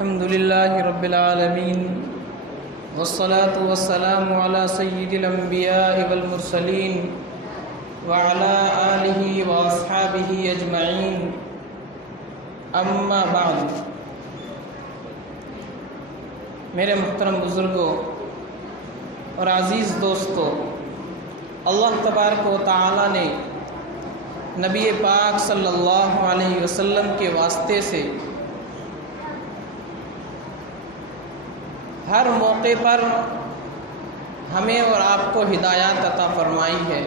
الحمد لله رب العالمين والصلاة والسلام على سيد الأنبياء والمرسلين وعلى آله وأصحابه أجمعين أما بعد. میرے محترم بزرگوں اور عزیز دوستوں، اللہ تبارک و تعالی نے نبی پاک صلی اللہ علیہ وسلم کے واسطے سے ہر موقع پر ہمیں اور آپ کو ہدایات عطا فرمائی ہے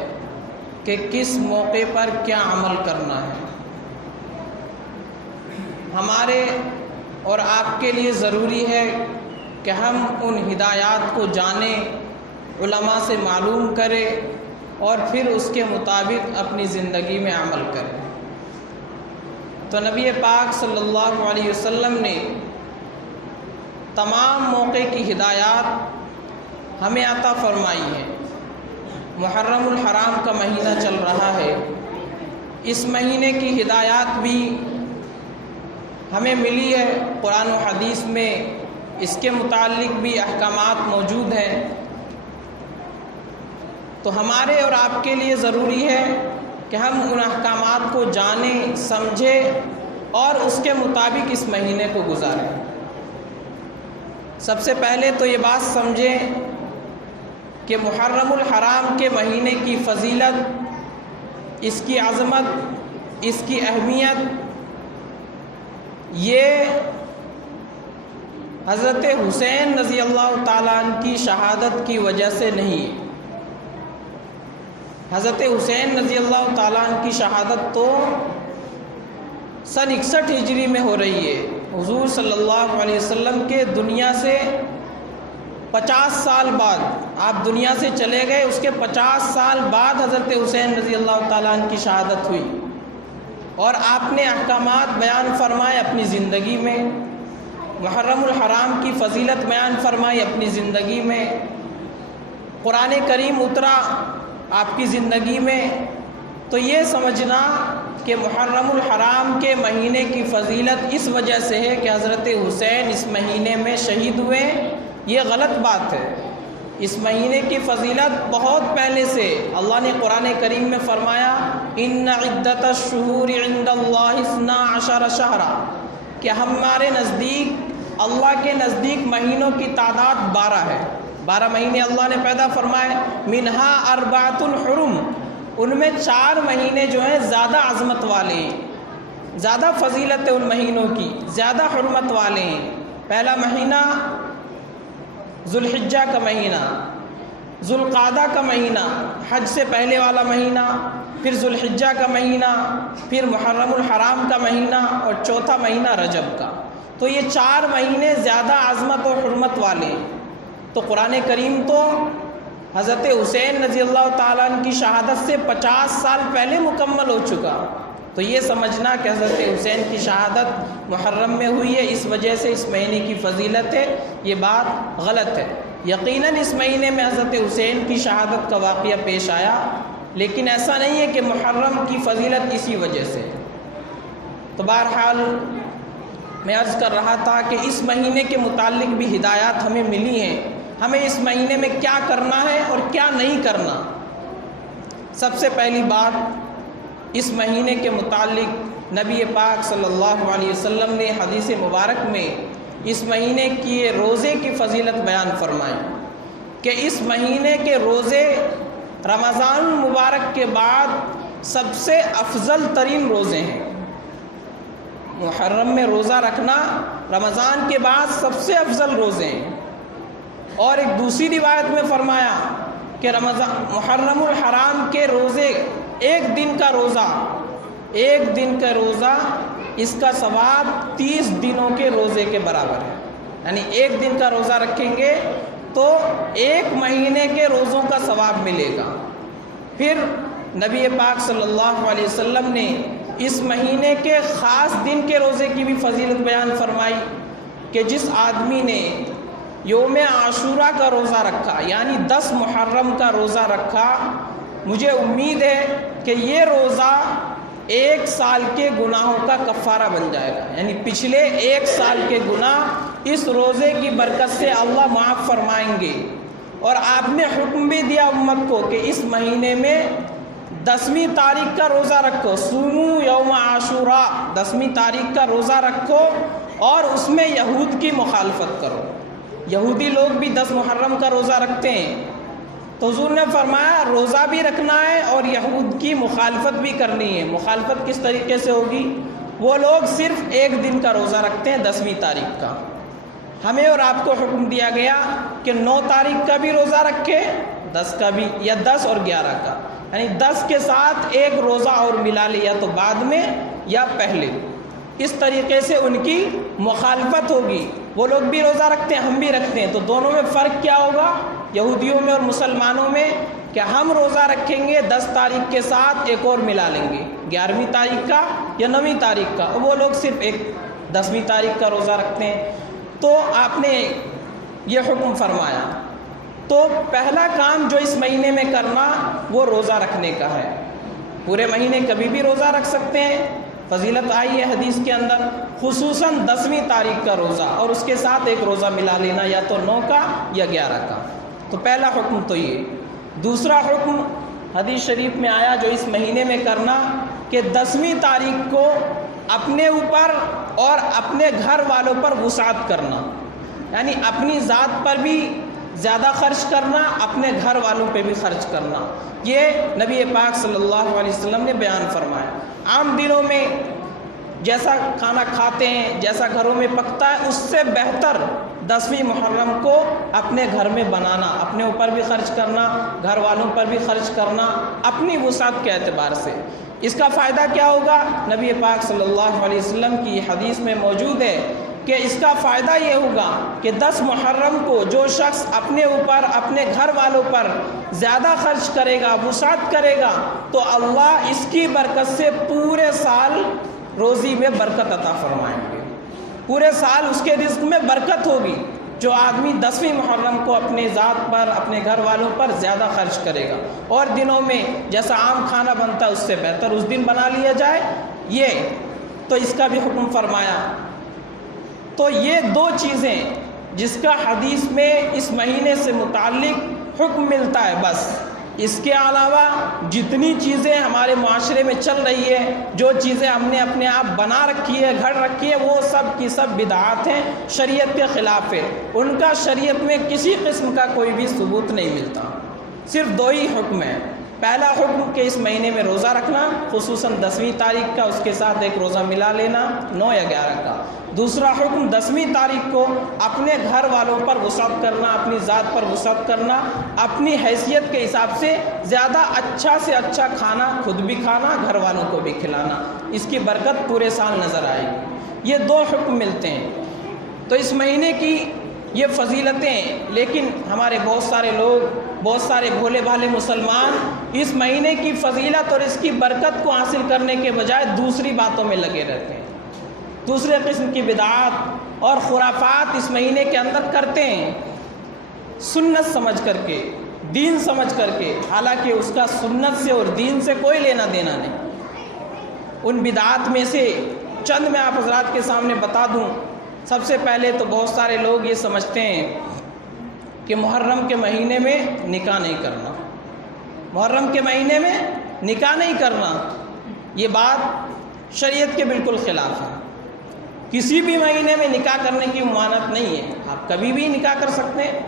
کہ کس موقع پر کیا عمل کرنا ہے. ہمارے اور آپ کے لیے ضروری ہے کہ ہم ان ہدایات کو جانیں، علماء سے معلوم کریں اور پھر اس کے مطابق اپنی زندگی میں عمل کریں. تو نبی پاک صلی اللہ علیہ وسلم نے تمام موقع کی ہدایات ہمیں عطا فرمائی ہے. محرم الحرام کا مہینہ چل رہا ہے، اس مہینے کی ہدایات بھی ہمیں ملی ہے. قرآن و حدیث میں اس کے متعلق بھی احکامات موجود ہیں. تو ہمارے اور آپ کے لیے ضروری ہے کہ ہم ان احکامات کو جانیں، سمجھیں اور اس کے مطابق اس مہینے کو گزاریں. سب سے پہلے تو یہ بات سمجھیں کہ محرم الحرام کے مہینے کی فضیلت، اس کی عظمت، اس کی اہمیت، یہ حضرت حسین رضی اللہ تعالیٰ عنہ کی شہادت کی وجہ سے نہیں. حضرت حسین رضی اللہ تعالیٰ عنہ کی شہادت تو سن 61 ہجری میں ہو رہی ہے. حضور صلی اللہ علیہ وسلم کے دنیا سے 50 سال بعد آپ دنیا سے چلے گئے، اس کے 50 سال بعد حضرت حسین رضی اللہ تعالیٰ عنہ کی شہادت ہوئی اور آپ نے احکامات بیان فرمائے اپنی زندگی میں، محرم الحرام کی فضیلت بیان فرمائی اپنی زندگی میں، قرآن کریم اترا آپ کی زندگی میں. تو یہ سمجھنا کہ محرم الحرام کے مہینے کی فضیلت اس وجہ سے ہے کہ حضرت حسین اس مہینے میں شہید ہوئے، یہ غلط بات ہے. اس مہینے کی فضیلت بہت پہلے سے اللہ نے قرآن کریم میں فرمایا ان عدت الشہور عند اللہ 12 شہرا، کہ ہمارے نزدیک، اللہ کے نزدیک مہینوں کی تعداد 12 ہے. 12 مہینے اللہ نے پیدا فرمائے. منہا 4 حرم، ان میں 4 مہینے جو ہیں زیادہ عظمت والے ہیں، زیادہ فضیلت ہے ان مہینوں کی، زیادہ حرمت والے ہیں. پہلا مہینہ ذوالحجہ کا مہینہ، ذوالقعدہ کا مہینہ، حج سے پہلے والا مہینہ، پھر ذوالحجہ کا مہینہ، پھر محرم الحرام کا مہینہ اور چوتھا مہینہ رجب کا. تو یہ 4 مہینے زیادہ عظمت اور حرمت والے ہیں. تو قرآن کریم تو حضرت حسین رضی اللہ تعالیٰ عنہ کی شہادت سے 50 سال پہلے مکمل ہو چکا. تو یہ سمجھنا کہ حضرت حسین کی شہادت محرم میں ہوئی ہے، اس وجہ سے اس مہینے کی فضیلت ہے، یہ بات غلط ہے. یقیناً اس مہینے میں حضرت حسین کی شہادت کا واقعہ پیش آیا، لیکن ایسا نہیں ہے کہ محرم کی فضیلت اسی وجہ سے. تو بہرحال میں عرض کر رہا تھا کہ اس مہینے کے متعلق بھی ہدایات ہمیں ملی ہیں، ہمیں اس مہینے میں کیا کرنا ہے اور کیا نہیں کرنا. سب سے پہلی بات، اس مہینے کے متعلق نبی پاک صلی اللہ علیہ وسلم نے حدیث مبارک میں اس مہینے کی روزے کی فضیلت بیان فرمائی کہ اس مہینے کے روزے رمضان المبارک کے بعد سب سے افضل ترین روزے ہیں. محرم میں روزہ رکھنا رمضان کے بعد سب سے افضل روزے ہیں. اور ایک دوسری روایت میں فرمایا کہ محرم الحرام کے روزے، ایک دن کا روزہ اس کا ثواب 30 دنوں کے روزے کے برابر ہے. یعنی ایک دن کا روزہ رکھیں گے تو 1 مہینے کے روزوں کا ثواب ملے گا. پھر نبی پاک صلی اللہ علیہ وسلم نے اس مہینے کے خاص دن کے روزے کی بھی فضیلت بیان فرمائی کہ جس آدمی نے یوم عاشورہ کا روزہ رکھا، یعنی 10 محرم کا روزہ رکھا، مجھے امید ہے کہ یہ روزہ 1 سال کے گناہوں کا کفارہ بن جائے گا، یعنی پچھلے 1 سال کے گناہ اس روزے کی برکت سے اللہ معاف فرمائیں گے۔ اور آپ نے حکم بھی دیا امت کو کہ اس مہینے میں 10ویں تاریخ کا روزہ رکھو، صومو یوم عاشوراء، 10ویں تاریخ کا روزہ رکھو اور اس میں یہود کی مخالفت کرو۔ یہودی لوگ بھی 10 محرم کا روزہ رکھتے ہیں، تو حضور نے فرمایا روزہ بھی رکھنا ہے اور یہود کی مخالفت بھی کرنی ہے۔ مخالفت کس طریقے سے ہوگی؟ وہ لوگ صرف 1 دن کا روزہ رکھتے ہیں 10ویں تاریخ کا، ہمیں اور آپ کو حکم دیا گیا کہ 9 تاریخ کا بھی روزہ رکھے، 10 کا بھی، یا 10 اور 11 کا، یعنی 10 کے ساتھ 1 روزہ اور ملا لیا تو بعد میں یا پہلے۔ اس طریقے سے ان کی مخالفت ہوگی، وہ لوگ بھی روزہ رکھتے ہیں، ہم بھی رکھتے ہیں، تو دونوں میں فرق کیا ہوگا یہودیوں میں اور مسلمانوں میں؟ کہ ہم روزہ رکھیں گے 10 تاریخ کے ساتھ 1 اور ملا لیں گے، 11ویں تاریخ کا یا 9ویں تاریخ کا، وہ لوگ صرف 10ویں تاریخ کا روزہ رکھتے ہیں۔ تو آپ نے یہ حکم فرمایا، تو پہلا کام جو اس مہینے میں کرنا وہ روزہ رکھنے کا ہے۔ پورے مہینے کبھی بھی روزہ رکھ سکتے ہیں، فضیلت آئی ہے حدیث کے اندر، خصوصاً 10ویں تاریخ کا روزہ اور اس کے ساتھ 1 روزہ ملا لینا، یا تو 9 کا یا 11 کا۔ تو پہلا حکم تو یہ۔ دوسرا حکم حدیث شریف میں آیا جو اس مہینے میں کرنا، کہ 10ویں تاریخ کو اپنے اوپر اور اپنے گھر والوں پر وسعت کرنا، یعنی اپنی ذات پر بھی زیادہ خرچ کرنا، اپنے گھر والوں پہ بھی خرچ کرنا۔ یہ نبی پاک صلی اللہ علیہ وسلم نے بیان فرمایا۔ عام دنوں میں جیسا کھانا کھاتے ہیں، جیسا گھروں میں پکتا ہے، اس سے بہتر 10ویں محرم کو اپنے گھر میں بنانا، اپنے اوپر بھی خرچ کرنا، گھر والوں پر بھی خرچ کرنا، اپنی وسعت کے اعتبار سے۔ اس کا فائدہ کیا ہوگا؟ نبی پاک صلی اللہ علیہ وسلم کی حدیث میں موجود ہے کہ اس کا فائدہ یہ ہوگا کہ 10 محرم کو جو شخص اپنے اوپر، اپنے گھر والوں پر زیادہ خرچ کرے گا، وسعت کرے گا، تو اللہ اس کی برکت سے پورے سال روزی میں برکت عطا فرمائیں گے، پورے سال اس کے رزق میں برکت ہوگی۔ جو آدمی 10ویں محرم کو اپنے ذات پر، اپنے گھر والوں پر زیادہ خرچ کرے گا، اور دنوں میں جیسا عام کھانا بنتا ہے اس سے بہتر اس دن بنا لیا جائے، یہ تو اس کا بھی حکم فرمایا۔ تو یہ 2 چیزیں جس کا حدیث میں اس مہینے سے متعلق حکم ملتا ہے، بس اس کے علاوہ جتنی چیزیں ہمارے معاشرے میں چل رہی ہے، جو چیزیں ہم نے اپنے آپ بنا رکھی ہے، گھڑ رکھی ہے، وہ سب کی سب بدعات ہیں، شریعت کے خلاف ہے، ان کا شریعت میں کسی قسم کا کوئی بھی ثبوت نہیں ملتا۔ صرف 2 ہی حکم ہیں۔ پہلا حکم کہ اس مہینے میں روزہ رکھنا، خصوصاً 10ویں تاریخ کا، اس کے ساتھ 1 روزہ ملا لینا 9 یا 11 کا۔ دوسرا حکم 10ویں تاریخ کو اپنے گھر والوں پر وسعت کرنا، اپنی ذات پر وسعت کرنا، اپنی حیثیت کے حساب سے زیادہ اچھا سے اچھا کھانا، خود بھی کھانا، گھر والوں کو بھی کھلانا، اس کی برکت پورے سال نظر آئے گی۔ یہ 2 حکم ملتے ہیں۔ تو اس مہینے کی یہ فضیلتیں، لیکن ہمارے بہت سارے لوگ، بہت سارے بھولے بھالے مسلمان اس مہینے کی فضیلت اور اس کی برکت کو حاصل کرنے کے بجائے دوسری باتوں میں لگے رہتے ہیں، دوسرے قسم کی بدعات اور خرافات اس مہینے کے اندر کرتے ہیں، سنت سمجھ کر کے، دین سمجھ کر کے، حالانکہ اس کا سنت سے اور دین سے کوئی لینا دینا نہیں۔ ان بدعات میں سے چند میں آپ حضرات کے سامنے بتا دوں۔ سب سے پہلے تو بہت سارے لوگ یہ سمجھتے ہیں کہ محرم کے مہینے میں نکاح نہیں کرنا، محرم کے مہینے میں نکاح نہیں کرنا، یہ بات شریعت کے بالکل خلاف ہے۔ کسی بھی مہینے میں نکاح کرنے کی ممانعت نہیں ہے، آپ کبھی بھی نکاح کر سکتے ہیں۔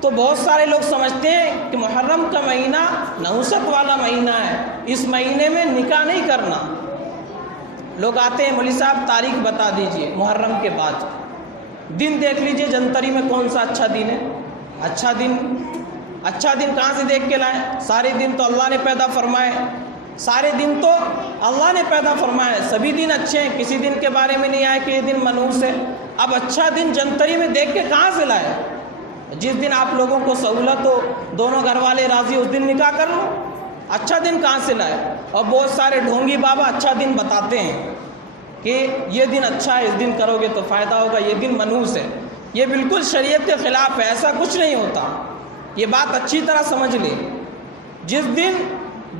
تو بہت سارے لوگ سمجھتے ہیں کہ محرم کا مہینہ نحوست والا مہینہ ہے، اس مہینے میں نکاح نہیں کرنا۔ لوگ آتے ہیں، مولوی صاحب تاریخ بتا دیجئے محرم کے بعد، دن دیکھ لیجئے جنتری میں کون سا اچھا دن ہے۔ اچھا دن کہاں سے دیکھ کے لائیں؟ سارے دن تو اللہ نے پیدا فرمائے، سارے دن تو اللہ نے پیدا فرمائے، سبھی دن اچھے ہیں، کسی دن کے بارے میں نہیں آئے کہ یہ دن منحوس ہے۔ اب اچھا دن جنتری میں دیکھ کے کہاں سے لائے؟ جس دن آپ لوگوں کو سہولت ہو، دونوں گھر والے راضی، اس دن نکاح کر لو۔ اچھا دن کہاں سے لائے؟ اور بہت سارے ڈھونگی بابا اچھا دن بتاتے ہیں کہ یہ دن اچھا ہے، اس دن کرو گے تو فائدہ ہوگا، یہ دن منحوس ہے۔ یہ بالکل شریعت کے خلاف ہے، ایسا کچھ نہیں ہوتا۔ یہ بات اچھی طرح سمجھ لیں، جس دن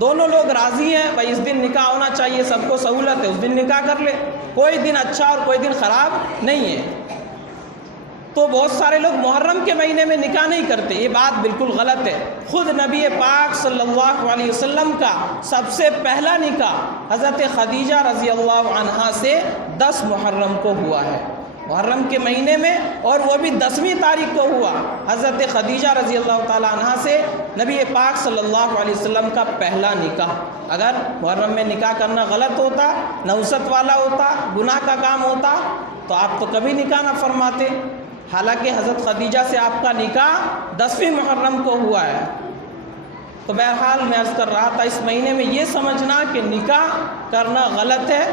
دونوں لوگ راضی ہیں بھائی اس دن نکاح ہونا چاہیے، سب کو سہولت ہے، اس دن نکاح کر لے، کوئی دن اچھا اور کوئی دن خراب نہیں ہے۔ تو بہت سارے لوگ محرم کے مہینے میں نکاح نہیں کرتے، یہ بات بالکل غلط ہے۔ خود نبی پاک صلی اللہ علیہ وسلم کا سب سے پہلا نکاح حضرت خدیجہ رضی اللہ عنہا سے 10 محرم کو ہوا ہے، محرم کے مہینے میں، اور وہ بھی 10ویں تاریخ کو ہوا۔ حضرت خدیجہ رضی اللہ تعالی عنہا سے نبی پاک صلی اللہ علیہ وسلم کا پہلا نکاح۔ اگر محرم میں نکاح کرنا غلط ہوتا، نحوست والا ہوتا، گناہ کا کام ہوتا، تو آپ تو کبھی نکاح نہ فرماتے۔ حالانکہ حضرت خدیجہ سے آپ کا نکاح 10ویں محرم کو ہوا ہے۔ تو بہرحال میں عرض کر رہا تھا، اس مہینے میں یہ سمجھنا کہ نکاح کرنا غلط ہے،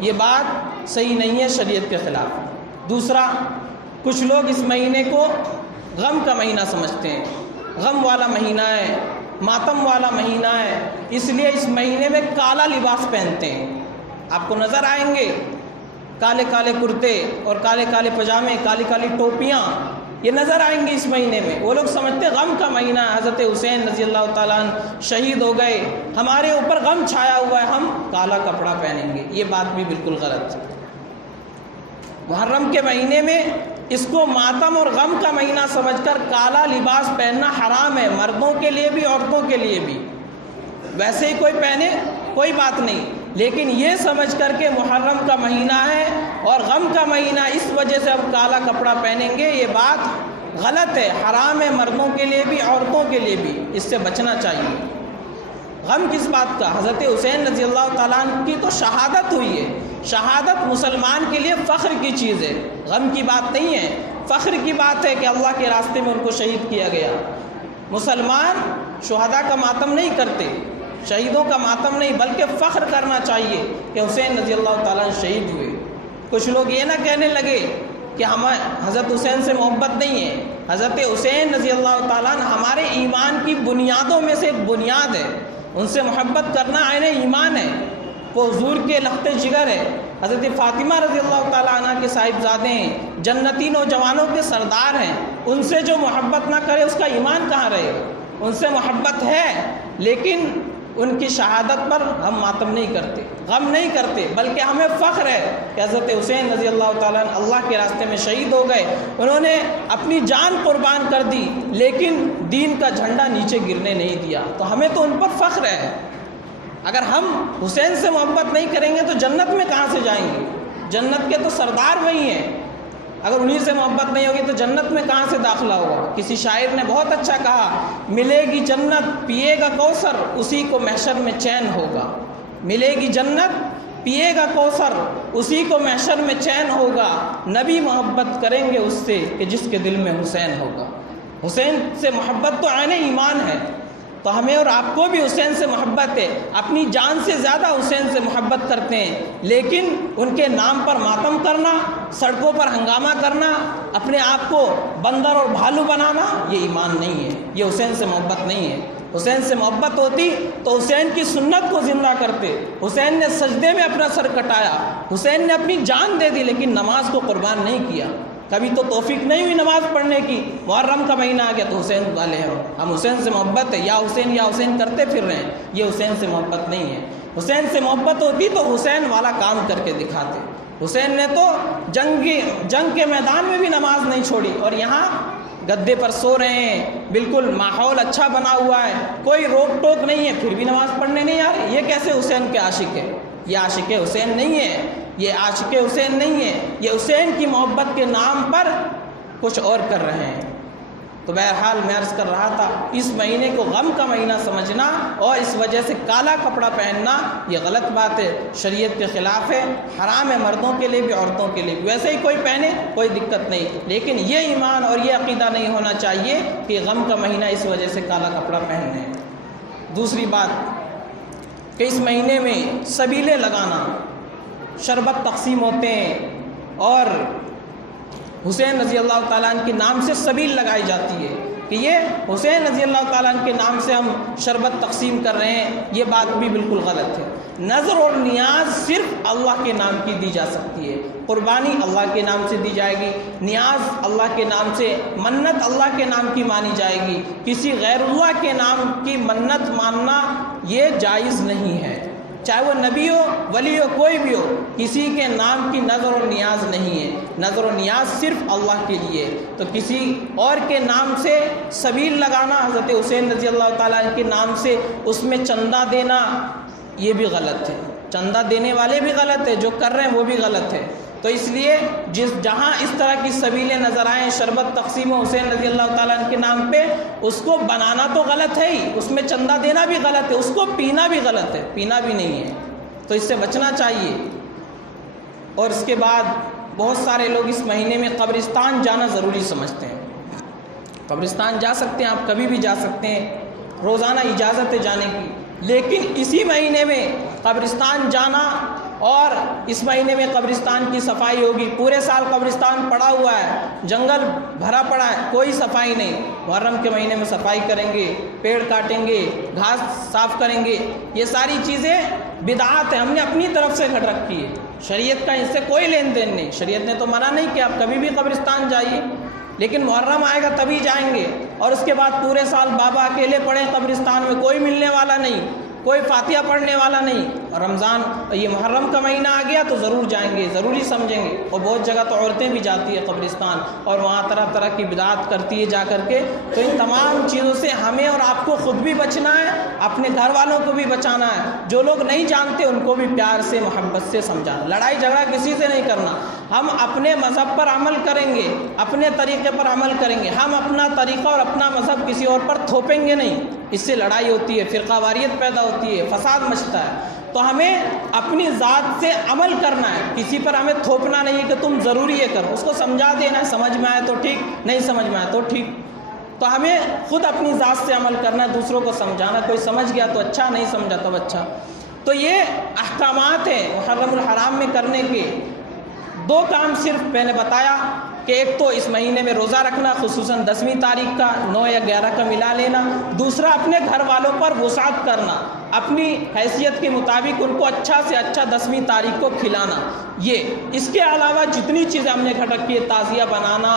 یہ بات صحیح نہیں ہے، شریعت کے خلاف۔ دوسرا، کچھ لوگ اس مہینے کو غم کا مہینہ سمجھتے ہیں، غم والا مہینہ ہے، ماتم والا مہینہ ہے، اس لیے اس مہینے میں کالا لباس پہنتے ہیں۔ آپ کو نظر آئیں گے کالے کالے کرتے اور کالے کالے پجامے، کالی کالی ٹوپیاں، یہ نظر آئیں گے اس مہینے میں۔ وہ لوگ سمجھتے غم کا مہینہ ہے، حضرت حسین رضی اللہ تعالیٰ عنہ شہید ہو گئے، ہمارے اوپر غم چھایا ہوا ہے، ہم کالا کپڑا پہنیں گے، یہ بات بھی بالکل غلط ہے۔ محرم کے مہینے میں اس کو ماتم اور غم کا مہینہ سمجھ کر کالا لباس پہننا حرام ہے، مردوں کے لیے بھی عورتوں کے لیے بھی۔ ویسے ہی کوئی پہنے کوئی بات نہیں، لیکن یہ سمجھ کر کے محرم کا مہینہ ہے اور غم کا مہینہ، اس وجہ سے ہم کالا کپڑا پہنیں گے، یہ بات غلط ہے، حرام ہے، مردوں کے لیے بھی عورتوں کے لیے بھی، اس سے بچنا چاہیے۔ غم کس بات کا؟ حضرت حسین رضی اللہ تعالیٰ عنہ کی تو شہادت ہوئی ہے، شہادت مسلمان کے لیے فخر کی چیز ہے، غم کی بات نہیں ہے، فخر کی بات ہے کہ اللہ کے راستے میں ان کو شہید کیا گیا۔ مسلمان شہداء کا ماتم نہیں کرتے، شہیدوں کا ماتم نہیں، بلکہ فخر کرنا چاہیے کہ حسین رضی اللہ تعالیٰ عنہ شہید ہوئے۔ کچھ لوگ یہ نہ کہنے لگے کہ ہمیں حضرت حسین سے محبت نہیں ہے، حضرت حسین رضی اللہ تعالیٰ عنہ ہمارے ایمان کی بنیادوں میں سے ایک بنیاد ہے، ان سے محبت کرنا عین ایمان ہے، وہ حضور کے لخت جگر ہے، حضرت فاطمہ رضی اللہ تعالیٰ عنہ کے صاحبزادے ہیں، جنتی نوجوانوں کے سردار ہیں، ان سے جو محبت نہ کرے اس کا ایمان کہاں رہے؟ ان سے محبت ہے، لیکن ان کی شہادت پر ہم ماتم نہیں کرتے، غم نہیں کرتے، بلکہ ہمیں فخر ہے کہ حضرت حسین رضی اللہ تعالیٰ عنہ اللہ کے راستے میں شہید ہو گئے، انہوں نے اپنی جان قربان کر دی، لیکن دین کا جھنڈا نیچے گرنے نہیں دیا، تو ہمیں تو ان پر فخر ہے۔ اگر ہم حسین سے محبت نہیں کریں گے تو جنت میں کہاں سے جائیں گے؟ جنت کے تو سردار وہی ہیں، اگر انہی سے محبت نہیں ہوگی تو جنت میں کہاں سے داخلہ ہوگا؟ کسی شاعر نے بہت اچھا کہا، ملے گی جنت پیے گا کوثر، اسی کو محشر میں چین ہوگا۔ ملے گی جنت پیے گا کوثر، اسی کو محشر میں چین ہوگا۔ نبی محبت کریں گے اس سے کہ جس کے دل میں حسین ہوگا۔ حسین سے محبت تو عین ایمان ہے، تو ہمیں اور آپ کو بھی حسین سے محبت ہے، اپنی جان سے زیادہ حسین سے محبت کرتے ہیں، لیکن ان کے نام پر ماتم کرنا، سڑکوں پر ہنگامہ کرنا، اپنے آپ کو بندر اور بھالو بنانا، یہ ایمان نہیں ہے، یہ حسین سے محبت نہیں ہے۔ حسین سے محبت ہوتی تو حسین کی سنت کو زندہ کرتے، حسین نے سجدے میں اپنا سر کٹایا، حسین نے اپنی جان دے دی، لیکن نماز کو قربان نہیں کیا۔ کبھی تو توفیق نہیں ہوئی نماز پڑھنے کی، محرم کا مہینہ آ گیا تو حسین والے ہیں، ہم حسین سے محبت ہے، یا حسین کرتے پھر رہے ہیں، یہ حسین سے محبت نہیں ہے۔ حسین سے محبت ہوتی تو حسین والا کام کر کے دکھاتے۔ حسین نے تو جنگ کے میدان میں بھی نماز نہیں چھوڑی، اور یہاں گدے پر سو رہے ہیں، بالکل ماحول اچھا بنا ہوا ہے، کوئی روک ٹوک نہیں ہے، پھر بھی نماز پڑھنے نہیں آ رہی، یہ کیسے حسین کے عاشق ہے؟ یہ عاشق حسین نہیں ہے، یہ عاشق حسین نہیں ہے، یہ حسین کی محبت کے نام پر کچھ اور کر رہے ہیں۔ تو بہرحال میں عرض کر رہا تھا، اس مہینے کو غم کا مہینہ سمجھنا اور اس وجہ سے کالا کپڑا پہننا یہ غلط بات ہے، شریعت کے خلاف ہے، حرام ہے، مردوں کے لیے بھی عورتوں کے لیے بھی۔ ویسے ہی کوئی پہنے کوئی دقت نہیں، لیکن یہ ایمان اور یہ عقیدہ نہیں ہونا چاہیے کہ غم کا مہینہ اس وجہ سے کالا کپڑا پہننے۔ دوسری بات کہ اس مہینے میں سبیلے لگانا، شربت تقسیم ہوتے ہیں، اور حسین رضی اللہ تعالیٰ عنہ کے نام سے سبیل لگائی جاتی ہے کہ یہ حسین رضی اللہ تعالیٰ عنہ کے نام سے ہم شربت تقسیم کر رہے ہیں، یہ بات بھی بالکل غلط ہے۔ نظر اور نیاز صرف اللہ کے نام کی دی جا سکتی ہے، قربانی اللہ کے نام سے دی جائے گی، نیاز اللہ کے نام سے، منت اللہ کے نام کی مانی جائے گی۔ کسی غیر اللہ کے نام کی منت ماننا یہ جائز نہیں ہے، چاہے وہ نبی ہو، ولی ہو، کوئی بھی ہو، کسی کے نام کی نظر و نیاز نہیں ہے، نظر و نیاز صرف اللہ کے لیے۔ تو کسی اور کے نام سے سبیل لگانا، حضرت حسین رضی اللہ تعالیٰ عنہ کے نام سے اس میں چندہ دینا، یہ بھی غلط ہے، چندہ دینے والے بھی غلط ہے، جو کر رہے ہیں وہ بھی غلط ہے۔ تو اس لیے جہاں اس طرح کی سبیلیں نظر آئیں، شربت تقسیم حسین رضی اللہ تعالیٰ عنہ کے نام پہ، اس کو بنانا تو غلط ہے ہی، اس میں چندہ دینا بھی غلط ہے، اس کو پینا بھی غلط ہے، پینا بھی نہیں ہے، تو اس سے بچنا چاہیے۔ اور اس کے بعد بہت سارے لوگ اس مہینے میں قبرستان جانا ضروری سمجھتے ہیں۔ قبرستان جا سکتے ہیں، آپ کبھی بھی جا سکتے ہیں، روزانہ اجازت ہے جانے کی، لیکن اسی مہینے میں قبرستان جانا اور اس مہینے میں قبرستان کی صفائی ہوگی، پورے سال قبرستان پڑا ہوا ہے، جنگل بھرا پڑا ہے، کوئی صفائی نہیں، محرم کے مہینے میں صفائی کریں گے، پیڑ کاٹیں گے، گھاس صاف کریں گے، یہ ساری چیزیں بدعات ہیں، ہم نے اپنی طرف سے گھڑ رکھی ہے، شریعت کا اس سے کوئی لین دین نہیں۔ شریعت نے تو منع نہیں کہ آپ کبھی بھی قبرستان جائیے، لیکن محرم آئے گا تبھی جائیں گے، اور اس کے بعد پورے سال بابا اکیلے پڑے قبرستان میں، کوئی ملنے والا نہیں، کوئی فاتحہ پڑھنے والا نہیں۔ رمضان یہ محرم کا مہینہ آ گیا تو ضرور جائیں گے، ضروری سمجھیں گے۔ اور بہت جگہ تو عورتیں بھی جاتی ہے قبرستان، اور وہاں طرح طرح کی بدعات کرتی ہے جا کر کے۔ تو ان تمام چیزوں سے ہمیں اور آپ کو خود بھی بچنا ہے، اپنے گھر والوں کو بھی بچانا ہے، جو لوگ نہیں جانتے ان کو بھی پیار سے محبت سے سمجھانا، لڑائی جھگڑا کسی سے نہیں کرنا۔ ہم اپنے مذہب پر عمل کریں گے، اپنے طریقے پر عمل کریں گے، ہم اپنا طریقہ اور اپنا مذہب کسی اور پر تھوپیں گے نہیں، اس سے لڑائی ہوتی ہے، فرقہ واریت پیدا ہوتی ہے، فساد مچتا ہے۔ تو ہمیں اپنی ذات سے عمل کرنا ہے، کسی پر ہمیں تھوپنا نہیں ہے کہ تم ضروری یہ کرو، اس کو سمجھا دینا ہے، سمجھ میں آئے تو ٹھیک، نہیں سمجھ میں آئے تو ٹھیک۔ تو ہمیں خود اپنی ذات سے عمل کرنا ہے، دوسروں کو سمجھانا، کوئی سمجھ گیا تو اچھا، نہیں سمجھا تو اچھا۔ تو یہ احکامات ہیں محرم الحرام میں کرنے کے۔ دو کام صرف میں نے بتایا کہ ایک تو اس مہینے میں روزہ رکھنا، خصوصاً 10ویں تاریخ کا، 9 یا 11 کا ملا لینا، دوسرا اپنے گھر والوں پر وسعت کرنا، اپنی حیثیت کے مطابق ان کو اچھا سے اچھا 10ویں تاریخ کو کھلانا۔ یہ اس کے علاوہ جتنی چیزیں ہم نے گھر رکھی ہے، تعزیہ بنانا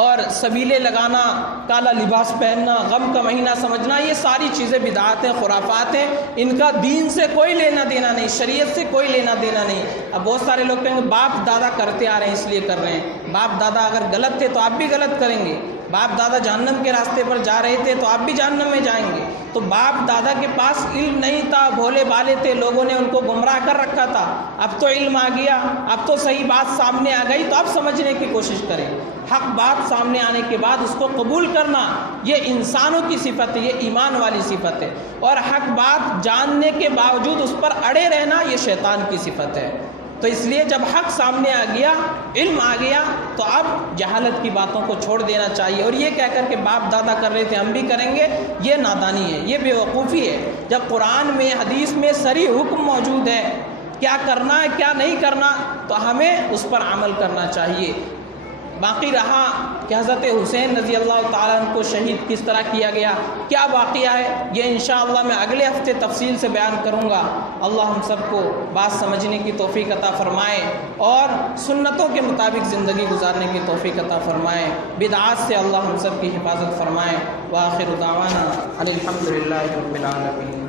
اور سبیلے لگانا، کالا لباس پہننا، غم کا مہینہ سمجھنا، یہ ساری چیزیں بدعات ہیں، خرافات ہیں، ان کا دین سے کوئی لینا دینا نہیں، شریعت سے کوئی لینا دینا نہیں۔ اب بہت سارے لوگ کہیں گے باپ دادا کرتے آ رہے ہیں اس لیے کر رہے ہیں، باپ دادا اگر غلط تھے تو آپ بھی غلط کریں گے، باپ دادا جہنم کے راستے پر جا رہے تھے تو آپ بھی جہنم میں جائیں گے۔ تو باپ دادا کے پاس علم نہیں تھا، بھولے بالے تھے، لوگوں نے ان کو گمراہ کر رکھا تھا، اب تو علم آ گیا، اب تو صحیح بات سامنے آ گئی، تو اب سمجھنے کی کوشش کریں۔ حق بات سامنے آنے کے بعد اس کو قبول کرنا، یہ انسانوں کی صفت ہے، یہ ایمان والی صفت ہے، اور حق بات جاننے کے باوجود اس پر اڑے رہنا، یہ شیطان کی صفت ہے۔ تو اس لیے جب حق سامنے آ گیا، علم آ گیا، تو اب جہالت کی باتوں کو چھوڑ دینا چاہیے، اور یہ کہہ کر کے باپ دادا کر رہے تھے ہم بھی کریں گے، یہ نادانی ہے، یہ بے وقوفی ہے۔ جب قرآن میں، حدیث میں صریح حکم موجود ہے کیا کرنا ہے کیا نہیں کرنا، تو ہمیں اس پر عمل کرنا چاہیے۔ باقی رہا کہ حضرت حسین رضی اللہ تعالیٰ عنہ کو شہید کس طرح کیا گیا، کیا واقعہ ہے، یہ انشاءاللہ میں اگلے ہفتے تفصیل سے بیان کروں گا۔ اللہ ہم سب کو بات سمجھنے کی توفیق عطا فرمائے اور سنتوں کے مطابق زندگی گزارنے کی توفیق عطا فرمائے، بدعات سے اللہ ہم سب کی حفاظت فرمائے۔ وآخر دعوانا الحمدللہ رب العالمین۔